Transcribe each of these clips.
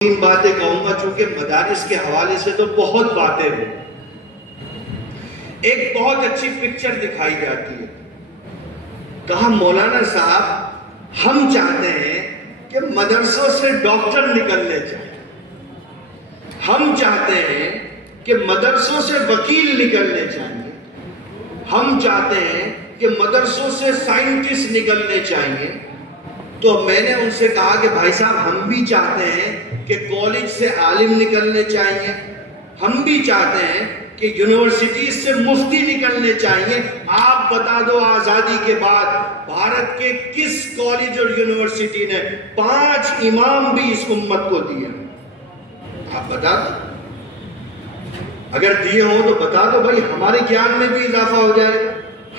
تین باتیں کہوں گا چونکہ مدارس کے حوالے سے تو بہت باتیں ہیں۔ ایک بہت اچھی پکچر دکھائی جاتی ہے، کہا مولانا صاحب ہم چاہتے ہیں کہ مدرسوں سے ڈاکٹر نکلنے چاہیے، ہم چاہتے ہیں کہ مدرسوں سے وکیل نکلنے چاہیے، ہم چاہتے ہیں کہ مدرسوں سے سائنٹسٹ نکلنے چاہیے۔ تو میں نے ان سے کہا کہ بھائی صاحب ہم بھی چاہتے ہیں کہ کالج سے عالم نکلنے چاہیے، ہم بھی چاہتے ہیں کہ یونیورسٹی سے مفتی نکلنے چاہیے۔ آپ بتا دو آزادی کے بعد بھارت کے کس کالج اور یونیورسٹی نے 5 امام بھی اس امت کو دیے؟ آپ بتا دو، اگر دیے ہوں تو بتا دو بھائی، ہمارے گیان میں بھی اضافہ ہو جائے گا،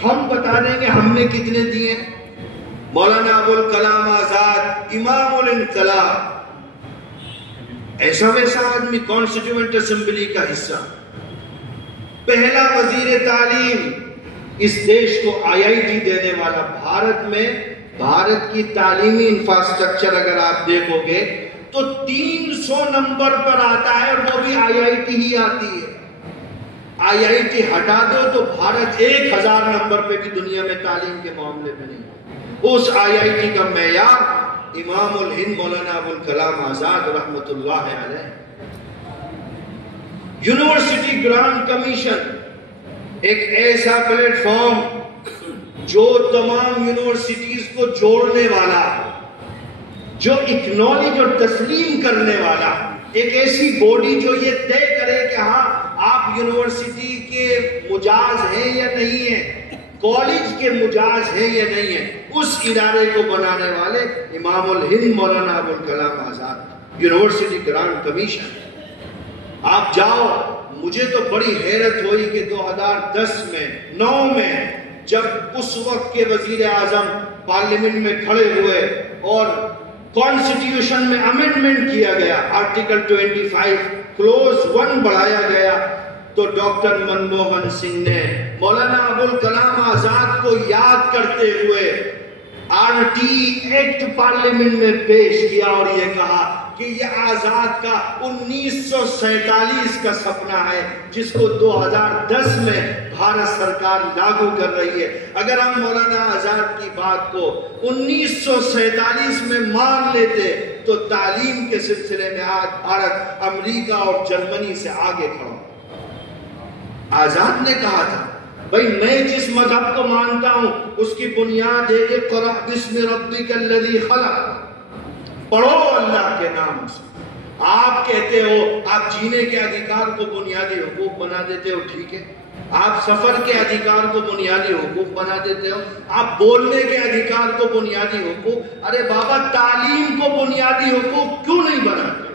ہم بتا دیں گے ہم نے کتنے دیے۔ مولانا ابوالکلام آزاد امام الانقلاب، ایسا ویسا آدمی، کانسٹیٹیوئنٹ اسمبلی کا حصہ، پہلا وزیر تعلیم، اس دیش کو IIT دینے والا۔ بھارت میں بھارت کی تعلیمی انفراسٹرکچر اگر آپ دیکھو گے تو 300 نمبر پر آتا ہے، اور وہ بھی IIT ہی آتی ہے۔ IIT ہٹا دو تو بھارت 1000 نمبر پہ بھی دنیا میں تعلیم کے معاملے میں نہیں۔ اس IIT کا معیار امام الہند مولانا ابوالکلام آزاد رحمت اللہ علیہ۔ یونیورسٹی گرانٹ کمیشن ایک ایسا پلیٹ فارم جو تمام یونیورسٹیز کو جوڑنے والا، جو اکنالج اور تسلیم کرنے والا، ایک ایسی باڈی جو یہ طے کرے کہ ہاں آپ یونیورسٹی کے مجاز ہیں یا نہیں ہیں، کالج کے مجاز ہیں یا نہیں ہیں، اس ادارے کو بنانے والے امام الہند Maulana Abul Kalam Azad. University grant commission, آپ جاؤ، مجھے تو بڑی حیرت ہوئی کہ 2009 میں جب اس وقت کے وزیر اعظم پارلیمنٹ میں کھڑے ہوئے اور کانسٹیٹیوشن میں امینڈمنٹ کیا گیا، آرٹیکل 25 کلوز 1 بڑھایا گیا، تو ڈاکٹر منموہن سنگھ نے مولانا ابوالکلام آزاد کو یاد کرتے ہوئے RT ایکٹ پارلیمنٹ میں پیش کیا اور یہ کہا کہ یہ آزاد کا 1947 کا سپنا ہے جس کو 2010 میں بھارت سرکار لاگو کر رہی ہے۔ اگر ہم مولانا آزاد کی بات کو 1947 میں مان لیتے تو تعلیم کے سلسلے میں آج بھارت امریکہ اور جرمنی سے آگے کھڑا۔ آزاد نے کہا تھا بھئی میں جس مذہب کو مانتا ہوں اس کی بنیاد ہے اقرأ بسم ربک الذی خلق، پڑھو اللہ کے نام سے۔ آپ کہتے ہو آپ جینے کے ادھیکار کو بنیادی حقوق بنا دیتے ہو، ٹھیک ہے، آپ سفر کے ادھیکار کو بنیادی حقوق بنا دیتے ہو، آپ بولنے کے ادھیکار کو بنیادی حقوق، ارے بابا تعلیم کو بنیادی حقوق کیوں نہیں بناتے؟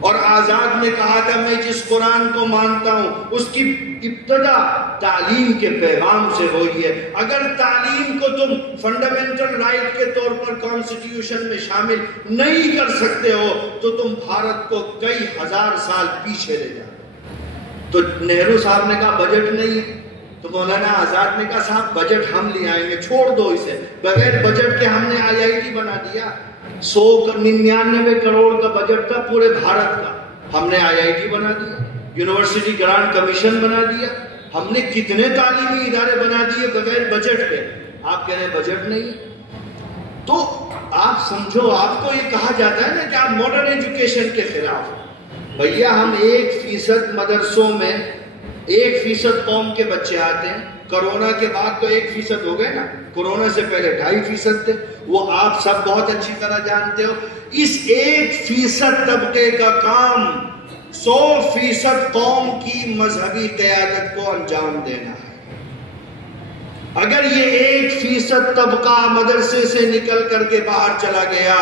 اور آزاد نے کہا تھا میں جس قرآن کو مانتا ہوں اس کی ابتدا تعلیم کے پیغام سے ہوئی ہے۔ اگر تعلیم کو تم فنڈامنٹل رائٹ کے طور پر کانسٹیٹیوشن میں شامل نہیں کر سکتے ہو تو تم بھارت کو کئی ہزار سال پیچھے لے جاؤ۔ تو نہرو صاحب نے کہا بجٹ نہیں ہے، تو مولانا آزاد نے کہا صاحب بجٹ ہم لے آئیں گے، چھوڑ دو اسے، بغیر بجٹ کے ہم نے IIT بنا دیا۔ 199 کروڑ کا بجٹ تھا پورے بھارت کا، ہم نے IIT بنا دیا، یونیورسٹی گرانٹ کمیشن بنا دیا، ہم نے کتنے تعلیمی ادارے بنا دیے بغیر بجٹ کے۔ آپ کہہ رہے ہیں بجٹ نہیں، تو آپ سمجھو آپ کو یہ کہا جاتا ہے نا کہ آپ ماڈرن ایجوکیشن کے خلاف ہیں۔ بھیا ہم 1% مدرسوں میں 1% قوم کے بچے آتے ہیں، کرونا کے بعد تو 1% ہو گئے نا، کرونا سے پہلے 2.5% تھے، وہ آپ سب بہت اچھی طرح جانتے ہو۔ اس 1% طبقے کا کام 100% قوم کی مذہبی قیادت کو انجام دینا ہے۔ اگر یہ 1% طبقہ مدرسے سے نکل کر کے باہر چلا گیا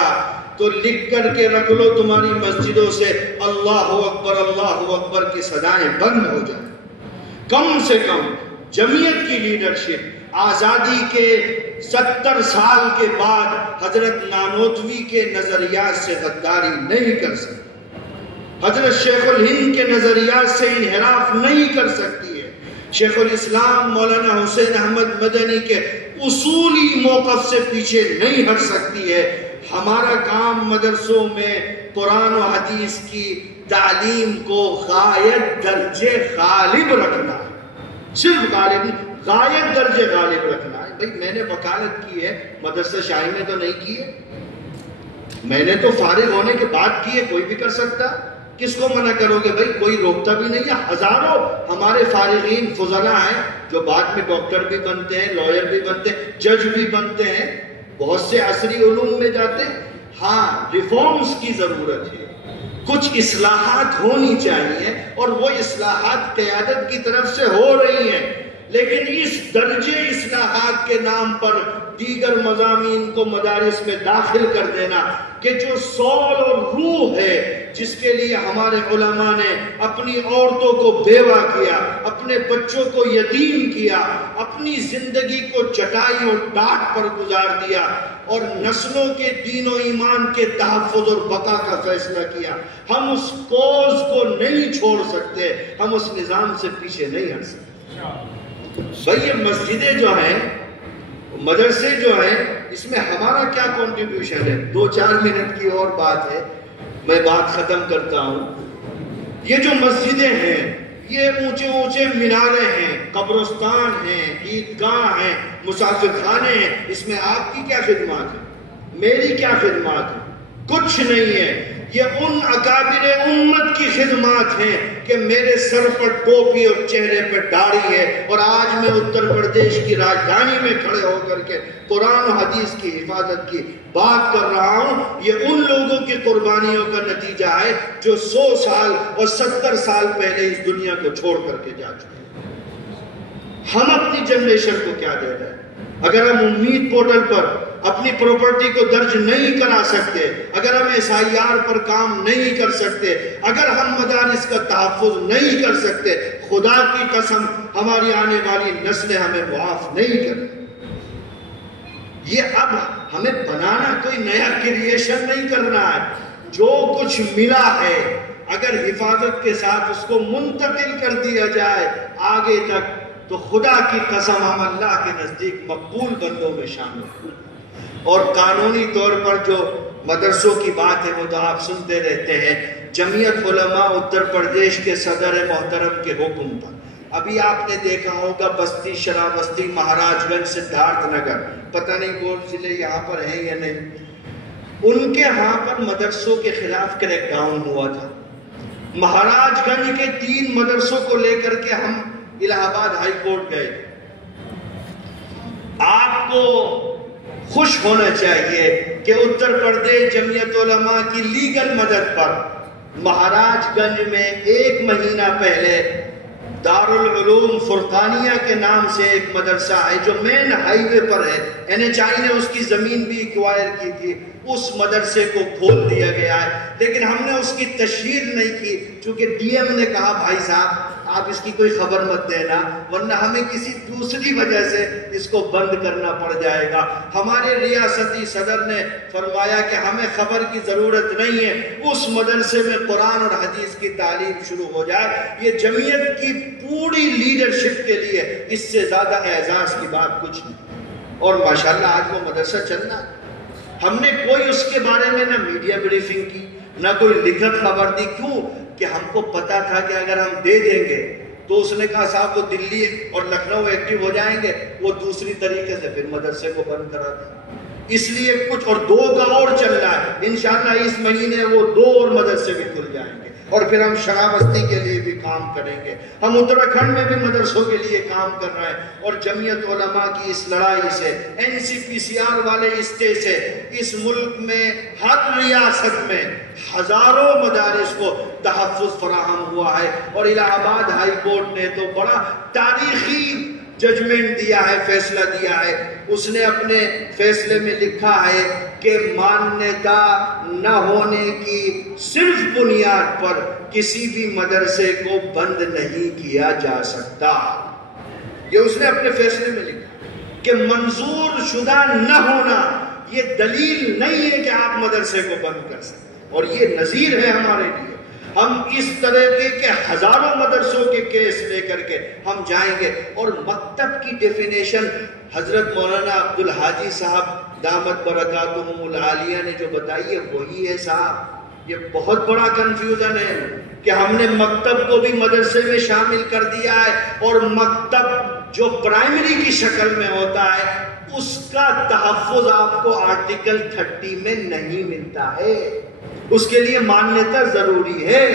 تو لکھ کر کے رکھ لو تمہاری مسجدوں سے اللہ اکبر کی صدائیں بند ہو جائیں۔ کم سے کم جمعیت کی لیڈرشپ آزادی کے 70 سال کے بعد حضرت نانوتوی کے نظریات سے غداری نہیں کر سکتی، حضرت شیخ الہند کے نظریات سے انحراف نہیں کر سکتی ہے، شیخ الاسلام مولانا حسین احمد مدنی کے اصولی موقف سے پیچھے نہیں ہٹ سکتی ہے۔ ہمارا کام مدرسوں میں قرآن و حدیث کی تعلیم کو غایت درجے غالب رکھنا ہے، صرف غایت درجے غالب رکھنا ہے۔ بھئی میں نے وکالت کی ہے، مدرسہ شاہی میں تو نہیں کی ہے، میں نے تو فارغ ہونے کے بعد کی ہے، کوئی بھی کر سکتا، کس کو منع کرو گے؟ بھئی کوئی روکتا بھی نہیں ہے۔ ہزاروں ہمارے فارغین فضلاء ہیں جو بعد میں ڈاکٹر بھی بنتے ہیں، لائر بھی بنتے ہیں، جج بھی بنتے ہیں، بہت سے عصری علوم میں جاتے ہیں۔ ہاں ریفارمز کی ضرورت ہے، کچھ اصلاحات ہونی چاہیے، اور وہ اصلاحات قیادت کی طرف سے ہو رہی ہیں، لیکن اس درجے اصلاحات کے نام پر دیگر مضامین کو مدارس میں داخل کر دینا کہ جو سول اور روح ہے، جس کے لیے ہمارے علماء نے اپنی عورتوں کو بیوہ کیا، اپنے بچوں کو یتیم کیا، اپنی زندگی کو چٹائی اور ٹاٹ پر گزار دیا، اور نسلوں کے دین و ایمان کے تحفظ اور بقا کا فیصلہ کیا، ہم اس کوز کو نہیں چھوڑ سکتے، ہم اس نظام سے پیچھے نہیں ہٹ سکتے۔ بھئی یہ مسجدیں جو ہیں، مدرسے جو ہیں، اس میں ہمارا کیا کنٹریبیوشن ہے؟ 2-4 منٹ کی اور بات ہے، میں بات ختم کرتا ہوں۔ یہ جو مسجدیں ہیں، یہ اونچے اونچے مینارے ہیں، قبرستان ہیں، عیدگاہ ہیں، مسافر خانے ہیں، اس میں آپ کی کیا خدمات ہے؟ میری کیا خدمات ہے؟ کچھ نہیں ہے۔ یہ ان اکابر امت کی خدمات ہیں کہ میرے سر پر ٹوپی اور چہرے پر داڑھی ہے، اور آج میں اتر پردیش کی راجدھانی میں کھڑے ہو کر کے قرآن و حدیث کی حفاظت کی بات کر رہا ہوں۔ یہ ان لوگوں کی قربانیوں کا نتیجہ ہے جو 100 سال اور 70 سال پہلے اس دنیا کو چھوڑ کر کے جا چکے ہیں۔ ہم اپنی جنریشن کو کیا دے رہے ہیں؟ اگر ہم امید پورٹل پر اپنی پراپرٹی کو درج نہیں کرا سکتے، اگر ہم SIR پر کام نہیں کر سکتے، اگر ہم مدارس کا تحفظ نہیں کر سکتے، خدا کی قسم ہماری آنے والی نسلیں ہمیں معاف نہیں کریں۔ یہ اب ہمیں بنانا کوئی نیا کریشن نہیں کرنا ہے، جو کچھ ملا ہے اگر حفاظت کے ساتھ اس کو منتقل کر دیا جائے آگے تک، تو خدا کی قسم ہم اللہ کے نزدیک مقبول بندوں میں شامل ہیں۔ اور قانونی طور پر جو مدرسوں کی بات ہے وہ تو آپ سنتے رہتے ہیں، جمعیت علماء اتر پردیش کے صدر محترم کے حکم پر ابھی آپ نے دیکھا ہوگا بستی شراوستی مہاراج گنج سدھارتھ نگر، پتہ نہیں کون ضلع یہاں پر ہیں یا نہیں، ان کے ہاں پر مدرسوں کے خلاف کریک ڈاؤن ہوا تھا۔ مہاراج گنج کے 3 مدرسوں کو لے کر کے ہم الہ آباد ہائی کورٹ گئے۔ آپ کو خوش ہونا چاہیے کہ اتر پردیش جمعیت علماء کی لیگل مدد پر مہاراج گنج میں 1 مہینہ پہلے دارالعلوم فرقانیہ کے نام سے ایک مدرسہ ہے جو مین ہائی وے پر ہے، NHI نے اس کی زمین بھی ایکوائر کی تھی، اس مدرسے کو کھول دیا گیا ہے، لیکن ہم نے اس کی تشہیر نہیں کی چونکہ DM نے کہا بھائی صاحب آپ اس کی کوئی خبر مت دینا ورنہ ہمیں کسی دوسری وجہ سے اس کو بند کرنا پڑ جائے گا۔ ہمارے ریاستی صدر نے فرمایا کہ ہمیں خبر کی ضرورت نہیں ہے، اس مدرسے میں قرآن اور حدیث کی تعلیم شروع ہو جائے۔ یہ جمعیت کی پوری لیڈرشپ کے لیے اس سے زیادہ اعزاز کی بات کچھ نہیں، اور ماشاءاللہ آج وہ مدرسہ چلنا۔ ہم نے کوئی اس کے بارے میں نہ میڈیا بریفنگ کی، نہ کوئی لکھت خبر دی، کیوں کہ ہم کو پتا تھا کہ اگر ہم دے دیں گے تو اس نے کہا صاحب وہ دلی اور لکھنؤ ایکٹیو ہو جائیں گے، وہ دوسری طریقے سے پھر مدرسے کو بند کرا دیں۔ اس لیے کچھ، اور 2 کا اور چل رہا ہے، انشاءاللہ اس مہینے وہ 2 اور مدرسے بھی کھل جائیں گے، اور پھر ہم شراوستی کے لیے بھی کام کریں گے، ہم اتراکھنڈ میں بھی مدرسوں کے لیے کام کر رہے ہیں، اور جمعیت علماء کی اس لڑائی سے، NCPCR والے اسٹے سے اس ملک میں ہر ریاست میں ہزاروں مدارس کو تحفظ فراہم ہوا ہے، اور الہ آباد ہائی کورٹ نے تو بڑا تاریخی ججمنٹ دیا ہے، فیصلہ دیا ہے۔ اس نے اپنے فیصلے میں لکھا ہے کہ مانیتا نہ ہونے کی صرف بنیاد پر کسی بھی مدرسے کو بند نہیں کیا جا سکتا۔ یہ اس نے اپنے فیصلے میں لکھا کہ منظور شدہ نہ ہونا یہ دلیل نہیں ہے کہ آپ مدرسے کو بند کر سکتے، اور یہ نظیر ہے ہمارے لیے۔ ہم اس طرح کے ہزاروں مدرسوں کے کیس لے کر کے ہم جائیں گے، اور مکتب کی ڈیفینیشن حضرت مولانا عبدالحاجی صاحب دامت برکاتہم العالیہ نے جو بتائی ہے وہی ہے صاحب۔ یہ بہت بڑا کنفیوژن ہے کہ ہم نے مکتب کو بھی مدرسے میں شامل کر دیا ہے، اور مکتب جو پرائمری کی شکل میں ہوتا ہے اس کا تحفظ آپ کو آرٹیکل 30 میں نہیں ملتا ہے، اس کے لیے مانیتا ضروری ہے۔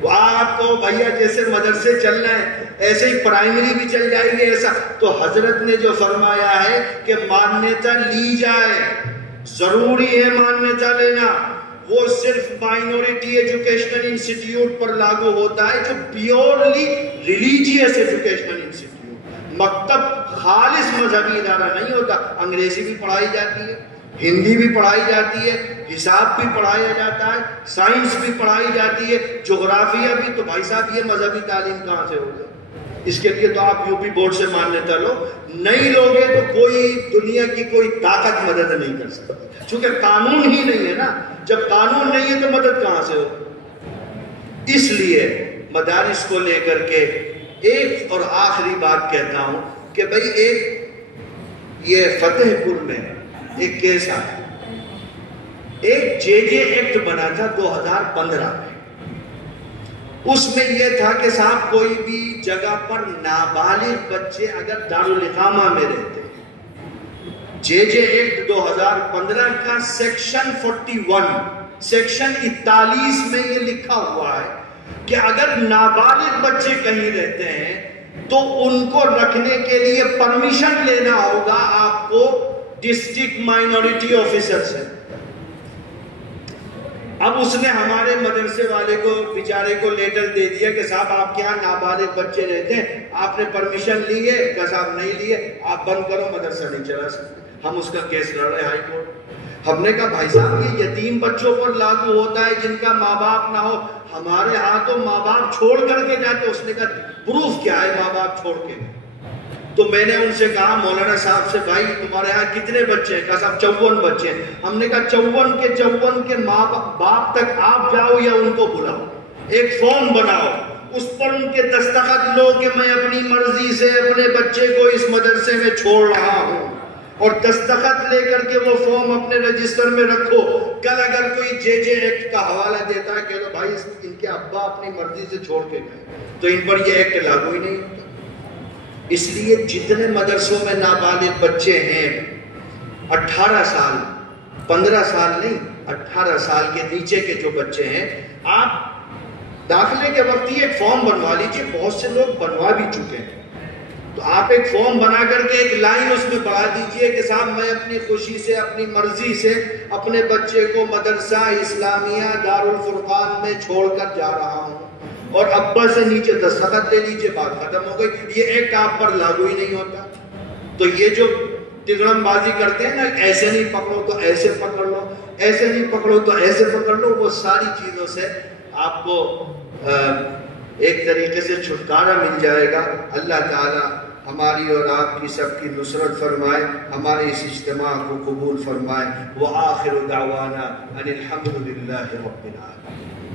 وہ آپ کو بھیا جیسے مدرسے چل رہے ہیں ایسے ہی پرائمری بھی چل جائے گی ایسا، تو حضرت نے جو فرمایا ہے کہ مانیتا لی جائے، ضروری ہے مانیتا لینا، وہ صرف مائنورٹی ایجوکیشنل انسٹیٹیوٹ پر لاگو ہوتا ہے جو پیورلی ریلیجیس ایجوکیشنل انسٹیٹیوٹ، مکتب خالص مذہبی ادارہ نہیں ہوتا۔ انگریزی بھی پڑھائی جاتی ہے، ہندی بھی پڑھائی جاتی ہے، حساب بھی پڑھایا جاتا ہے، سائنس بھی پڑھائی جاتی ہے، جغرافیہ بھی۔ تو بھائی صاحب یہ مذہبی تعلیم کہاں سے ہوگی؟ اس کے لیے تو آپ یو پی بورڈ سے مانیتا لو، نہیں لوگے تو کوئی دنیا کی کوئی طاقت مدد نہیں کر سکتی، چونکہ قانون ہی نہیں ہے نا۔ جب قانون نہیں ہے تو مدد کہاں سے ہو؟ اس لیے مدارس کو لے کر کے ایک اور آخری بات کہتا ہوں کہ بھئی ایک یہ فتح پور میں ایک کیس آیا، ایک جے جے ایکٹ بنا تھا 2015 میں۔ اس میں یہ تھا کہ صاحب کوئی بھی جگہ پر نابالغ بچے اگر دارالاقامہ میں رہتے ہیں، جے جے ایکٹ 2015 کا سیکشن 41 سیکشن 41 میں یہ لکھا ہوا ہے کہ اگر نابالغ بچے کہیں رہتے ہیں تو ان کو رکھنے کے لیے پرمیشن لینا ہوگا آپ کو ڈسٹرکٹ مائنورٹی آفیسر سے۔ اب اس نے ہمارے مدرسے والے کو بیچارے کو لیٹر دے دیا کہ صاحب آپ کے یہاں نابالغ بچے رہتے ہیں، آپ نے پرمیشن لی ہے؟ کہ صاحب نہیں لیے، آپ بند کرو، مدرسہ نہیں چلا سکتے۔ ہم اس کا کیس لڑ رہے ہیں ہائی کورٹ۔ ہم نے کہا بھائی صاحب یہ یتیم بچوں پر لاگو ہوتا ہے جن کا ماں باپ نہ ہو، ہمارے ہاں تو ماں باپ چھوڑ کر کے جاتے۔ اس نے کہا پروف کیا ہے ماں باپ چھوڑ کے؟ تو میں نے ان سے کہا مولانا صاحب سے، بھائی تمہارے ہاں کتنے بچے ہیں؟ کہا صاحب 54 بچے ہیں۔ ہم نے کہا 54 کے ماں باپ تک آپ جاؤ یا ان کو بلاؤ، ایک فارم بناؤ، اس پر ان کے دستخط لو کہ میں اپنی مرضی سے اپنے بچے کو اس مدرسے میں چھوڑ رہا ہوں، اور دستخط لے کر کے وہ فارم اپنے رجسٹر میں رکھو۔ کل اگر کوئی جے جے ایکٹ کا حوالہ دیتا ہے کہ بھائی ان کے ابا اپنی مرضی سے چھوڑ کے گئے، تو ان پر یہ ایکٹ لاگو ہی نہیں ہوتا۔ اس لیے جتنے مدرسوں میں نابالغ بچے ہیں 18 سال 15 سال نہیں 18 سال کے نیچے کے جو بچے ہیں، آپ داخلے کے وقت ہی ایک فارم بنوا لیجئے، بہت سے لوگ بنوا بھی چکے ہیں، تو آپ ایک فارم بنا کر کے ایک لائن اس میں بڑھا دیجئے کہ صاحب میں اپنی خوشی سے اپنی مرضی سے اپنے بچے کو مدرسہ اسلامیہ دارالفرقان میں چھوڑ کر جا رہا ہوں، اور ابا سے نیچے دستخط لے لیجئے، بات ختم ہو گئی۔ یہ ایکٹ آپ پر لاگو ہی نہیں ہوتا۔ تو یہ جو تگڑم بازی کرتے ہیں نا، ایسے نہیں پکڑو تو ایسے پکڑ لو، ایسے نہیں پکڑو تو ایسے پکڑ لو، وہ ساری چیزوں سے آپ کو ایک طریقے سے چھٹکارا مل جائے گا۔ اللہ تعالی ہماری اور آپ کی سب کی نصرت فرمائے، ہمارے اس اجتماع کو قبول فرمائے۔ وآخر دعوانا ان الحمد للہ رب العالمین۔